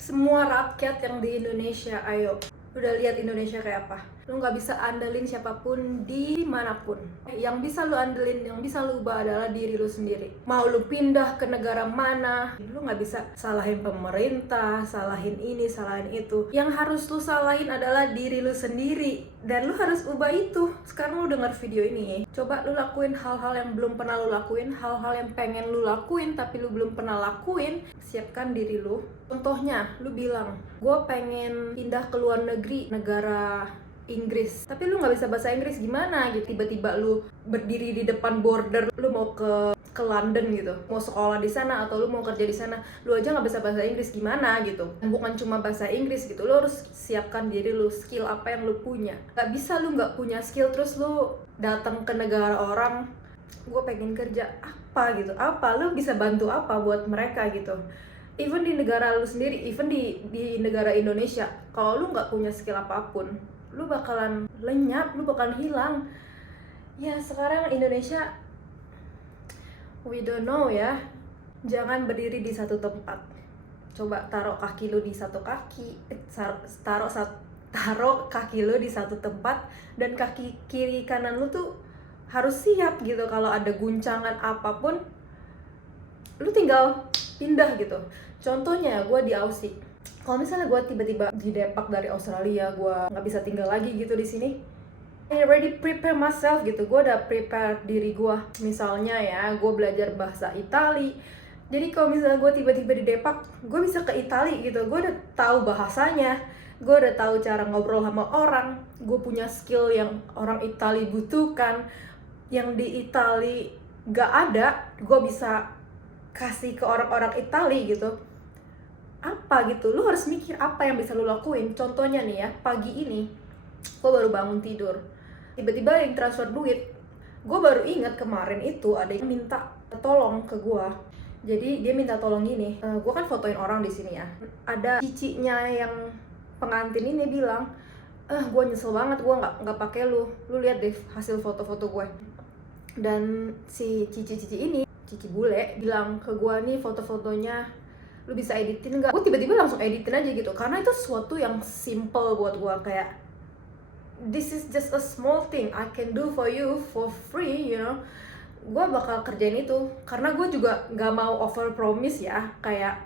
Semua rakyat yang di Indonesia, ayo, udah lihat Indonesia kayak apa? Lu nggak bisa andelin siapapun dimanapun. Yang bisa lu andelin, yang bisa lu ubah adalah diri lu sendiri. Mau lu pindah ke negara mana, lu nggak bisa salahin pemerintah, salahin ini, salahin itu. Yang harus lu salahin adalah diri lu sendiri. Dan lu harus ubah itu. Sekarang lu denger video ini, coba lu lakuin hal-hal yang belum pernah lu lakuin, hal-hal yang pengen lu lakuin tapi lu belum pernah lakuin. Siapkan diri lu. Contohnya, lu bilang, gue pengen pindah ke luar negeri, negara Inggris, tapi lu nggak bisa bahasa Inggris, gimana gitu? Tiba-tiba lu berdiri di depan border, lu mau ke London gitu, mau sekolah di sana atau lu mau kerja di sana, lu aja nggak bisa bahasa Inggris, gimana gitu? Bukan cuma bahasa Inggris gitu, lu harus siapkan diri lu, skill apa yang lu punya. Nggak bisa lu nggak punya skill terus lu datang ke negara orang, gue pengen kerja apa gitu, apa lu bisa bantu apa buat mereka gitu. Even di negara lu sendiri, even di negara Indonesia, kalau lu nggak punya skill apapun, lu bakalan lenyap, lu bakalan hilang. Ya sekarang Indonesia, we don't know ya. Jangan berdiri di satu tempat. Coba taruh kaki lu di satu kaki, taruh kaki lu di satu tempat, dan kaki kiri kanan lu tuh harus siap gitu. Kalau ada guncangan apapun, lu tinggal pindah gitu. Contohnya gue di Aussie, kalau misalnya gue tiba-tiba didepak dari Australia, gue nggak bisa tinggal lagi gitu di sini, I already prepare myself gitu. Gue udah prepare diri gue. Misalnya ya, gue belajar bahasa Itali, jadi kalau misalnya gue tiba-tiba didepak, gue bisa ke Itali gitu. Gue udah tahu bahasanya, gue udah tahu cara ngobrol sama orang, gue punya skill yang orang Itali butuhkan, yang di Itali gak ada, gue bisa kasih ke orang-orang Itali gitu. Apa gitu, lu harus mikir apa yang bisa lu lakuin. Contohnya nih ya, pagi ini gue baru bangun tidur, tiba-tiba yang transfer duit. Gue baru ingat kemarin itu ada yang minta tolong ke gue. Jadi dia minta tolong gini, gue kan fotoin orang di sini ya, ada cicinya yang pengantin ini bilang, gue nyesel banget gue nggak pakai lu lihat deh hasil foto-foto gue. Dan si cici ini, cici bule, bilang ke gue, nih foto-fotonya lu bisa editin nggak? Gue tiba-tiba langsung editin aja gitu, karena itu sesuatu yang simple buat gue. Kayak, this is just a small thing I can do for you for free, you know. Gue bakal kerjain itu, karena gue juga nggak mau over promise ya. Kayak,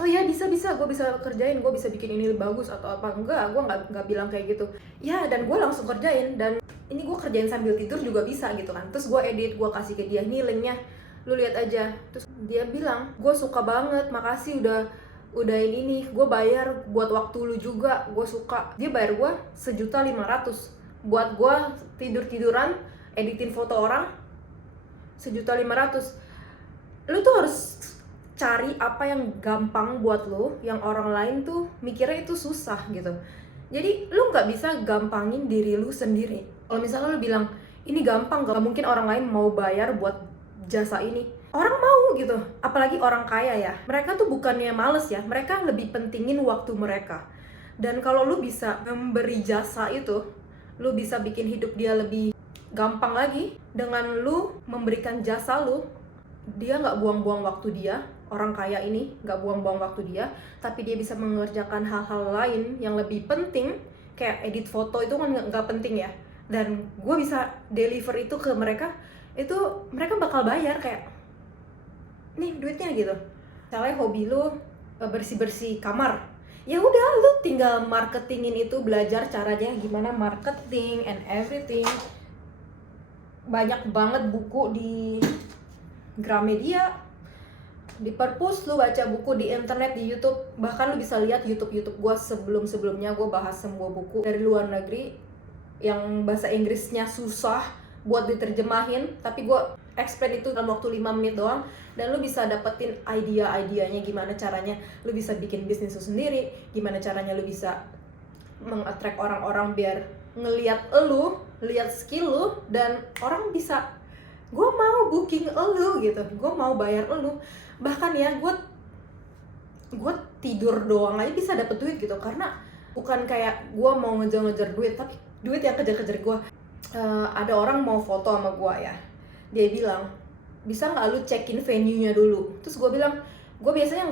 oh ya bisa gue bisa kerjain, gue bisa bikin ini bagus atau apa. Enggak, gue nggak bilang kayak gitu ya. Dan gue langsung kerjain, dan ini gue kerjain sambil tidur juga bisa gitu kan. Terus gue edit, gue kasih ke dia, nih linknya, lu lihat aja. Terus dia bilang, gue suka banget, makasih udah ini, gue bayar buat waktu lu juga, gue suka. Dia bayar gue 1.500.000 buat gue tiduran editin foto orang, 1.500.000. Lu tuh harus cari apa yang gampang buat lu, yang orang lain tuh mikirnya itu susah gitu. Jadi lu nggak bisa gampangin diri lu sendiri. Kalau misalnya lu bilang ini gampang, gak mungkin orang lain mau bayar buat jasa ini. Orang mau gitu, apalagi orang kaya ya. Mereka tuh bukannya males ya, mereka lebih pentingin waktu mereka. Dan kalau lu bisa memberi jasa itu, lu bisa bikin hidup dia lebih gampang lagi. Dengan lu memberikan jasa lu, dia nggak buang-buang waktu dia. Orang kaya ini nggak buang-buang waktu dia, tapi dia bisa mengerjakan hal-hal lain yang lebih penting. Kayak edit foto itu kan nggak penting ya, dan gue bisa deliver itu ke mereka, itu mereka bakal bayar. Kayak, nih duitnya gitu. Misalnya hobi lu bersih-bersih kamar, ya udah lu tinggal marketingin itu, belajar caranya gimana marketing and everything. Banyak banget buku di Gramedia, di Perpus, lu baca buku di internet, di YouTube. Bahkan lu bisa lihat YouTube gue sebelumnya gue bahas semua buku dari luar negeri yang bahasa Inggrisnya susah buat diterjemahin, tapi gue explain itu dalam waktu 5 menit doang. Dan lu bisa dapetin idenya gimana caranya lu bisa bikin bisnis lu sendiri, gimana caranya lu bisa meng-attract orang-orang biar ngelihat lu, lihat skill lu, dan orang bisa, gue mau booking lu gitu, gue mau bayar lu. Bahkan ya, gue tidur doang aja bisa dapet duit gitu, karena bukan kayak gue mau ngejar-ngejar duit, tapi duit yang kejar-kejar gue. Ada orang mau foto sama gue ya, dia bilang, bisa nggak lu cekin venue-nya dulu? Terus gue bilang, gue biasanya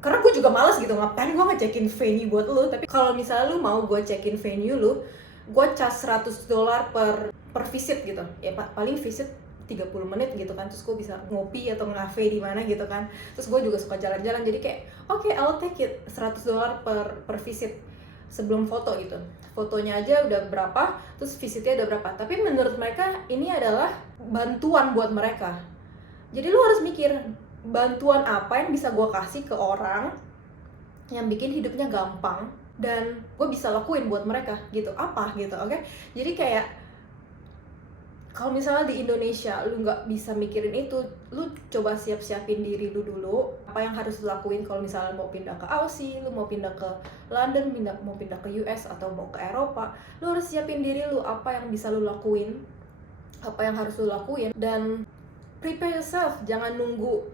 karena gue juga males gitu, ngapain gue ngecekin venue buat lu. Tapi kalau misalnya lu mau gue cekin venue lu, gue charge $100 per visit gitu ya, paling visit 30 menit gitu kan, terus gue bisa ngopi atau ngafe di mana gitu kan. Terus gue juga suka jalan-jalan, jadi kayak oke, I'll take it, $100 per visit sebelum foto gitu. Fotonya aja udah berapa, terus visitnya udah berapa. Tapi menurut mereka ini adalah bantuan buat mereka. Jadi lu harus mikir, bantuan apa yang bisa gue kasih ke orang yang bikin hidupnya gampang dan gue bisa lakuin buat mereka gitu, apa gitu, oke? Jadi kayak kalau misalnya di Indonesia lu nggak bisa mikirin itu, lu coba siapin diri lu dulu apa yang harus lu lakuin. Kalau misalnya mau pindah ke Aussie, lu mau pindah ke London, mau pindah ke US atau mau ke Eropa, lu harus siapin diri lu apa yang bisa lu lakuin, apa yang harus lu lakuin, dan prepare yourself. Jangan nunggu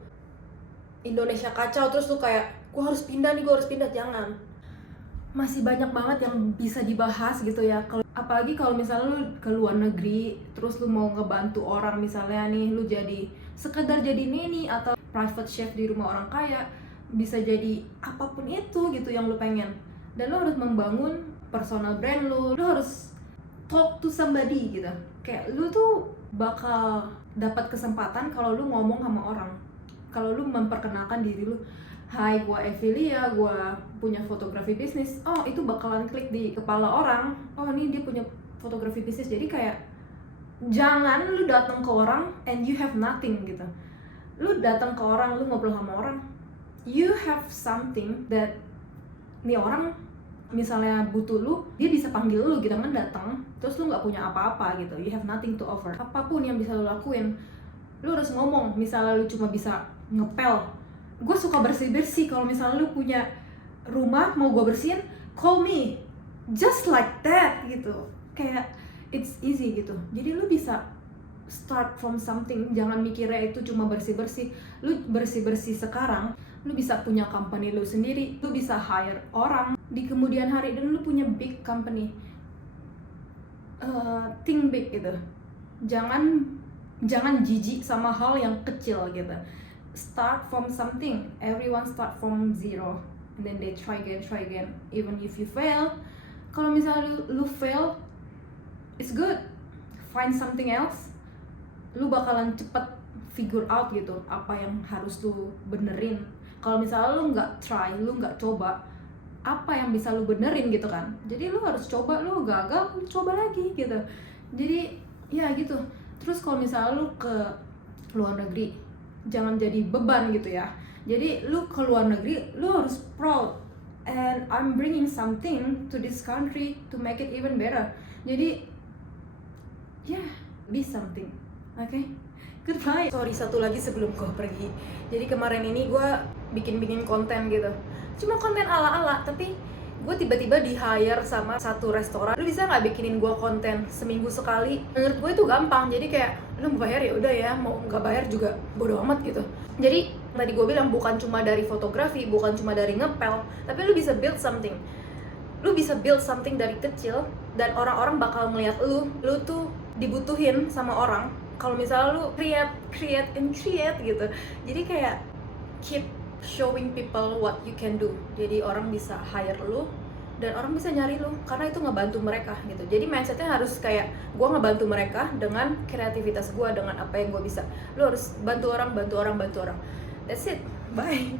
Indonesia kacau terus lu kayak gue harus pindah nih, gue harus pindah. Jangan. Masih banyak banget yang bisa dibahas gitu ya. Apalagi kalau misalnya lu ke luar negeri, terus lu mau ngebantu orang, misalnya nih lu jadi sekedar jadi neni atau private chef di rumah orang kaya, bisa jadi apapun itu gitu yang lu pengen. Dan lu harus membangun personal brand lu harus talk to somebody gitu. Kayak lu tuh bakal dapat kesempatan kalau lu ngomong sama orang, kalau lu memperkenalkan diri lu. Hai, gue Evelia, gue punya fotografi bisnis. Oh, itu bakalan klik di kepala orang. Oh, ini dia punya fotografi bisnis. Jadi kayak jangan lu datang ke orang and you have nothing gitu. Lu datang ke orang, lu ngobrol sama orang, you have something that nih orang misalnya butuh lu, dia bisa panggil lu gitu kan, datang. Terus lu nggak punya apa-apa gitu, you have nothing to offer. Apapun yang bisa lu lakuin, lu harus ngomong. Misalnya lu cuma bisa ngepel, gue suka bersih-bersih, kalau misalnya lu punya rumah mau gue bersihin, call me, just like that gitu. Kayak it's easy gitu. Jadi lu bisa start from something. Jangan mikirnya itu cuma bersih-bersih. Lu bersih-bersih sekarang, lu bisa punya company lu sendiri, lu bisa hire orang di kemudian hari, dan lu punya big company. Think big gitu. Jangan jijik sama hal yang kecil gitu. Start from something. Everyone start from zero, and then they try again. Even if you fail, kalau misalnya lu fail, it's good. Find something else. Lu bakalan cepet figure out gitu apa yang harus lu benerin. Kalau misalnya lu nggak try, lu nggak coba, apa yang bisa lu benerin gitu kan. Jadi lu harus coba, lu gagal, lu coba lagi gitu. Jadi ya gitu. Terus kalau misalnya lu ke luar negeri, jangan jadi beban gitu ya. Jadi lu ke luar negeri, lu harus proud, and I'm bringing something to this country to make it even better. Jadi be something. Okay, goodbye. Sorry, satu lagi sebelum gue pergi. Jadi kemarin ini gue bikin konten gitu, cuma konten ala-ala, tapi gue tiba-tiba di hire sama satu restoran. Lu bisa nggak bikinin gue konten seminggu sekali? Menurut gue itu gampang. Jadi kayak lu mau bayar ya udah ya, mau nggak bayar juga bodo amat gitu. Jadi tadi gue bilang bukan cuma dari fotografi, bukan cuma dari ngepel, tapi lu bisa build something. Lu bisa build something dari kecil, dan orang-orang bakal melihat lu tuh dibutuhin sama orang. Kalau misalnya lu create gitu. Jadi kayak keep showing people what you can do. Jadi orang bisa hire lu, dan orang bisa nyari lu karena itu ngebantu mereka gitu. Jadi mindsetnya harus kayak gue ngebantu mereka dengan kreativitas gue, dengan apa yang gue bisa. Lu harus bantu orang. That's it. Bye.